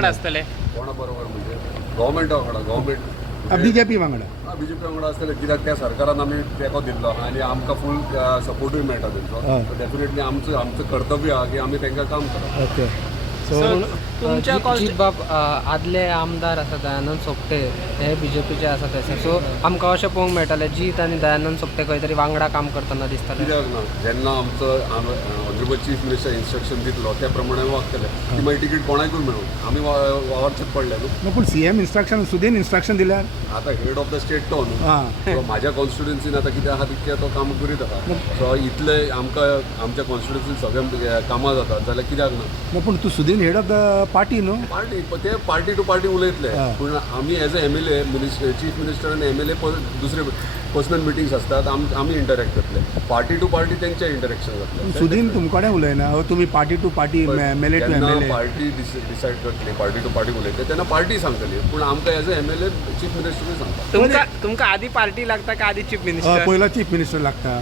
वांगडा आसतले कोणा बरोबर म्हणजे गव्हर्मेंटा वांगडा गव्हर्मेंट बीजेपी वांगडा बीजेपी वांगडा आसतले कित्याक त्या सरकारान आमी तेंको दिल्लो आहा आनी आमकां फूल सपोर्टूय मेळटा तेंचो डेफिनेटली आमचं कर्तव्य आहा की आमी तेंकां काम करप ओके सो तुमच्या जीत बाब आदले आमदार आसा दयानंद सोपटे हे बीजेपीचे आसा थंयसर सो आमकां अशें पळोवंक मेळटलें जीत आनी दयानंद सोपटे खंय तरी वांगडा काम करतना दिसताले कित्याक ना जेन्ना आमचं ऑनरेबल चीफ मिनिस्टर इन्स्ट्रक्शन दितलो त्या प्रमाणे वागतले ती मागीर तिकीट कोणाकूय मेळूं आमी वावरचेच पडले न्हू पूण सीएम इन्स्ट्रक्शन सुदीन इन्स्ट्रक्शन दिल्यार आतां हेड ऑफ द स्टेट तो न्हू सो म्हाज्या कॉन्स्टिट्युएन्सीन आतां कितें आहा तितकें तो काम करीत आहा सो इतले आमकां आमच्या कॉन्स्टिट्युएन्सीन सगळे कामां जातात जाल्यार कित्याक ना पूण तूं Sudin head of the party न्हू पार्टी ते पार्टी टू पार्टी उलयतले पूण आमी as a MLA chief minister आनी MLA दुसरे पर्सनल मिटिंग्स असतात आमी इंटरॅक्ट जातले पार्टी टू पार्टी तेंचे इंटरॅक्शन जातले सुदीन तुमकडे उलयना तुमी party to party MLA to MLA party decide करतली पार्टी टू पार्टी उलयतले तेन्ना पार्टी सांगतली पूण आमकां एज अ MLA चीफ मिनिस्टरूय सांगता तुमकां आदी पार्टी लागता का आदी चीफ मिनिस्टर पयलो चीफ मिनिस्टर लागता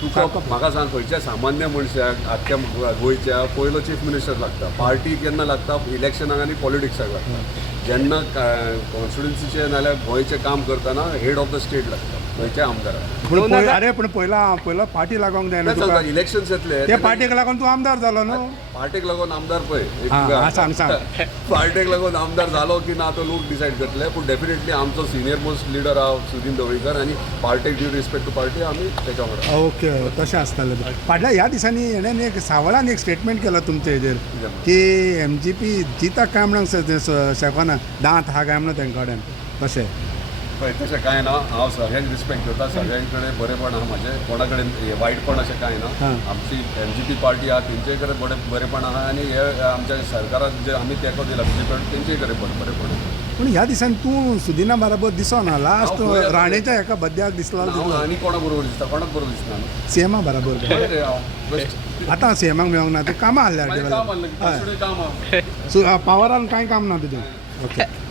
तुका म्हाका सांग खंयच्या सामान्य मनशाक आख्या गोंयच्या पयलो चीफ मिनिस्टर लागता पार्टी केन्ना लागता इलेक्शनाक आनी पॉलिटिक्साक लागता जेन्ना कॉन्स्टिट्युएन्सीचे नाल्यार गोंयचें काम करतना हेड ऑफ द स्टेट लागता गोंयच्या आमदाराक अरे पूण पयलो पार्टी लागोंक जायना इलेक्शन्स येतले त्या पार्टीक लागून तूं आमदार जालो न्हू पार्टीक लागून आमदार पळय सांग पार्टीक लागून आमदार जालो की ना तो लोक डिसायड करतले पूण डेफिनेटली आमचो सिनियर मोस्ट लिडर आहा सुदीन ढवळीकर आनी पार्टीक ड्यू रिस्पेक्ट टू पार्टी आमी तेच्या वांगडा ओके तशें आसतालें फाटल्या ह्या दिसांनी हेणेन एक सावळान एक स्टेटमेंट केलो तुमचे हेजेर की MGP जिताक काय म्हणून शेकना दांत हा काय म्हणून तेंच्या कडेन तशें पळय तशें कांय ना हांव सगळ्यांक रिस्पेक्ट करता सगळ्यां कडेन बरेपण आहा म्हजें कोणा कडेन वायटपण अशें कांय ना आमची MGP पार्टी आहा तेंचे कडेन बरेपण आहा आनी हे आमच्या सरकाराक जे आमी तेंको दिला बीजेपी तेंचे कडेन बरेपण पूण ह्या दिसांनी तूं सुदिना बरोबर दिसना लास्ट राणेच्या एका बद्याक दिसला आनी कोणा बरोबर दिसता कोणाक बरोबर दिसना न्हू सीएमा बरोबर आतां सीएमाक मेळोंक ना ते कामां आहल्यार काम आसलें काम आहा पावरान कांय काम ना तुजें ओके